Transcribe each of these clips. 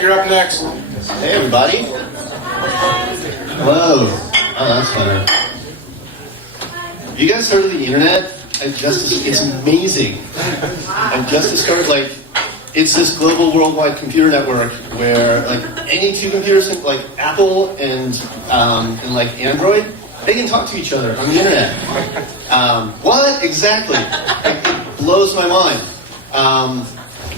Rudiak, you're up next. Hey everybody. Hello. Oh, that's better. Have you guys heard of the internet? It's amazing. I've just discovered, like, it's this global worldwide computer network where, like, any two computers, like Apple and like Android, they can talk to each other on the internet. What? Exactly. Like, it blows my mind.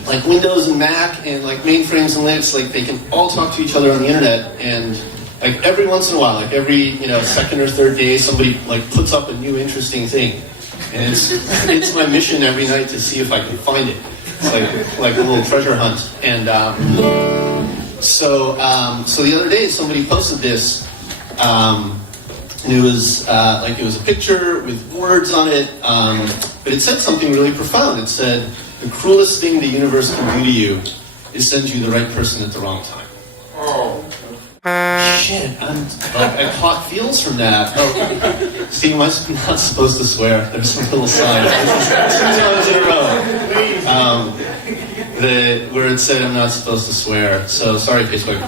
Like Windows and Mac and like mainframes and Linux, like they can all talk to each other on the internet, and like every once in a while, like every second or third day, somebody like puts up a new interesting thing, and it's my mission every night to see if I can find it. It's like a little treasure hunt. And so the other day somebody posted this, and it was it was a picture with words on it, but it said something really profound. It said, "The cruelest thing the universe can do to you is send you the right person at the wrong time." Oh. Shit, I caught feels from that. Oh, see, I'm not supposed to swear. There's a little sign. 2 times in a row. Where it said I'm not supposed to swear. So, sorry, Facebook.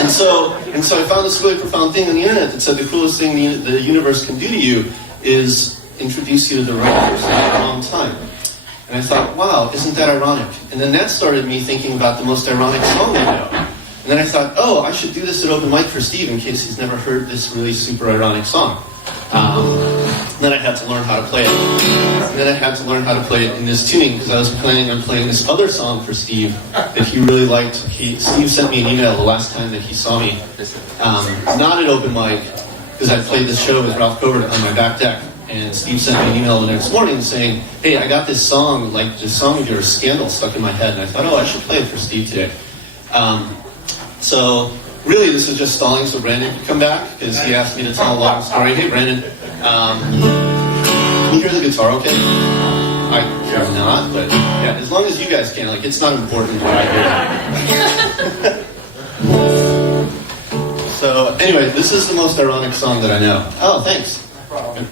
And so I found this really profound thing on the internet that said the cruelest thing the universe can do to you is introduce you to the right person at the wrong time. And I thought, wow, isn't that ironic? And then that started me thinking about the most ironic song I know. And then I thought, oh, I should do this at open mic for Steve in case he's never heard this really super ironic song. Then I had to learn how to play it. And then I had to learn how to play it in this tuning because I was planning on playing this other song for Steve that he really liked. Steve sent me an email the last time that he saw me. Not at open mic, because I played this show with Ralph Covert on my back deck. And Steve sent me an email the next morning saying, hey, I got this song, like this song of yours, Scandal, stuck in my head. And I thought, oh, I should play it for Steve today. So really this was just stalling so Brandon could come back, because he asked me to tell a long story. Hey, Brandon, can you hear the guitar okay? I cannot, but yeah, as long as you guys can, like, it's not important what I hear. So anyway, this is the most ironic song that I know. Oh, thanks.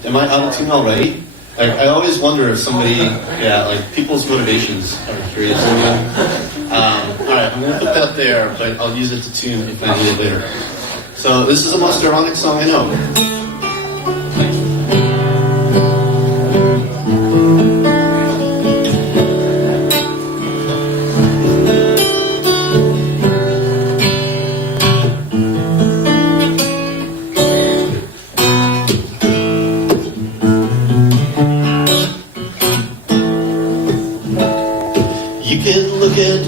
Am I out of tune already? I always wonder if somebody, like people's motivations are curious. Alright, I'm going to put that there, but I'll use it to tune if I need it later. So this is the most ironic song I know.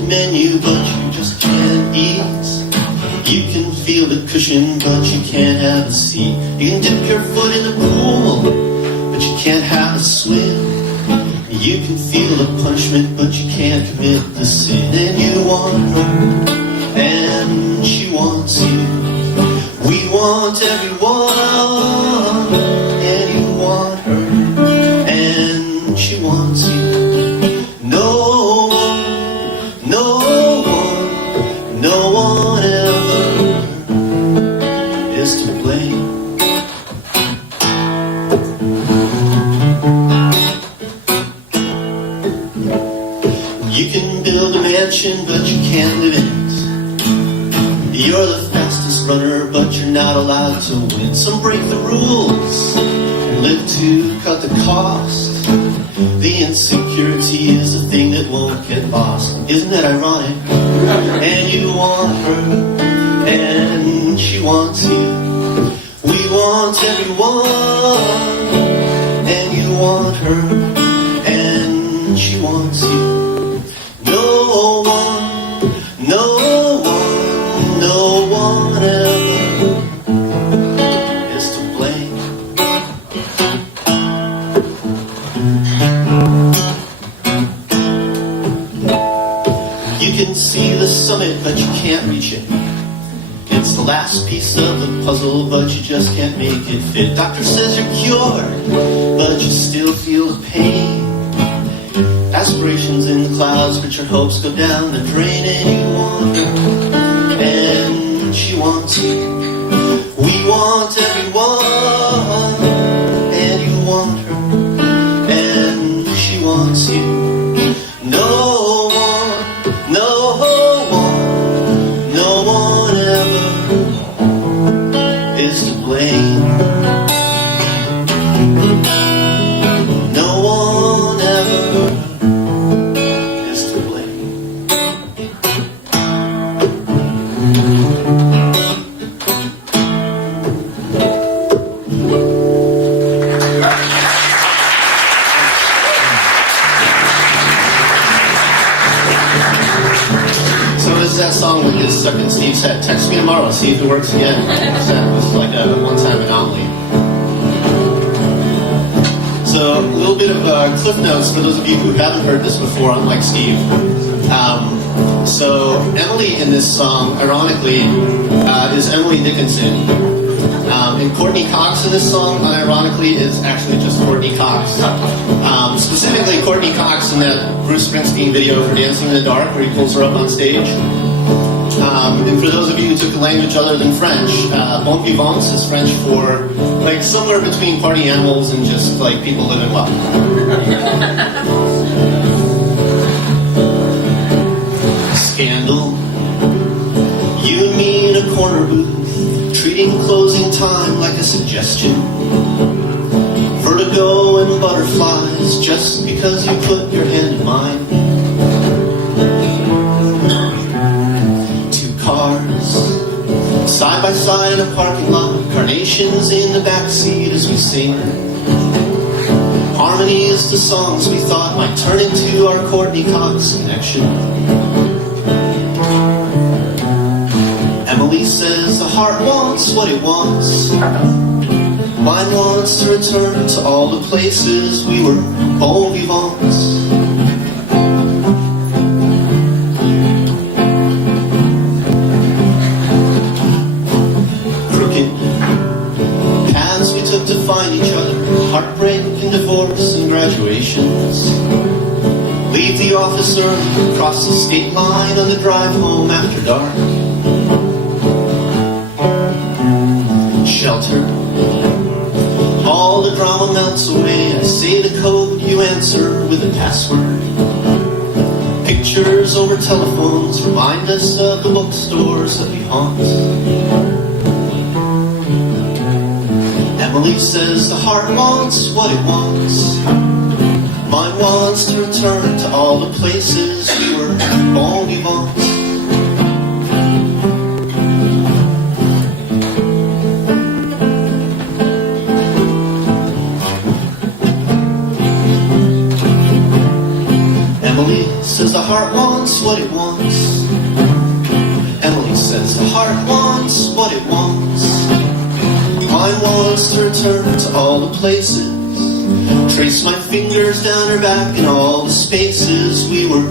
Menu, but you just can't eat. You can feel the cushion, but you can't have a seat. You can dip your foot in the pool, but you can't have a swim. You can feel the punishment, but you can't commit the sin. And you want her, and she wants you. We want everyone, and you want her, and she wants you. No one ever is to blame. You can build a mansion, but you can't live in it. You're the fastest runner, but you're not allowed to win. Some break the rules and live to cut the cost. The insecurity is the thing that won't get lost. Isn't that ironic? And you want her, and she wants you. We want everyone, and you want her, and she wants you. No one ever is to blame. You can see the summit, but you can't reach it. It's the last piece of the puzzle, but you just can't make it fit. Doctor says you're cured, but you still feel the pain. Aspirations in the clouds, but your hopes go down the drain. And you want her, and she wants you. We want everyone, and you want her, and she wants you. No one uses that song when it's stuck in Steve's head. Text me tomorrow, see if it works again. That was like a one-time anomaly. So a little bit of cliff notes for those of you who haven't heard this before, unlike Steve. So Emily in this song, ironically, is Emily Dickinson. And Courtney Cox in this song, unironically, is actually just Courtney Cox. Specifically Courtney Cox in that Bruce Springsteen video for Dancing in the Dark, where he pulls her up on stage. And for those of you who took a language other than French, bon vivants is French for, like, somewhere between party animals and just, like, people living well. Scandal. You and me in a corner booth, treating closing time like a suggestion. Vertigo and butterflies, just because you put your hand in mine. Two cars, side by side in a parking lot, carnations in the backseat as we sing. Harmonies to songs we thought might turn into our Courtney Cox connection. Emily says the heart wants what it wants. Mine wants to return to all the places we were bon vivants. Crooked paths we took to find each other, heartbreak and divorce and graduations. Leave the office early, cross the state line on the drive home after dark. Shelter. All the drama melts away. I say the code, you answer with a password. Pictures over telephones remind us of the bookstores that we haunt. Emily says the heart wants what it wants. Mine wants to return to all the places we were bon vivants. Emily says the heart wants what it wants. Emily says the heart wants what it wants. Mine wants to return to all the places. Trace my fingers down her back in all the spaces we were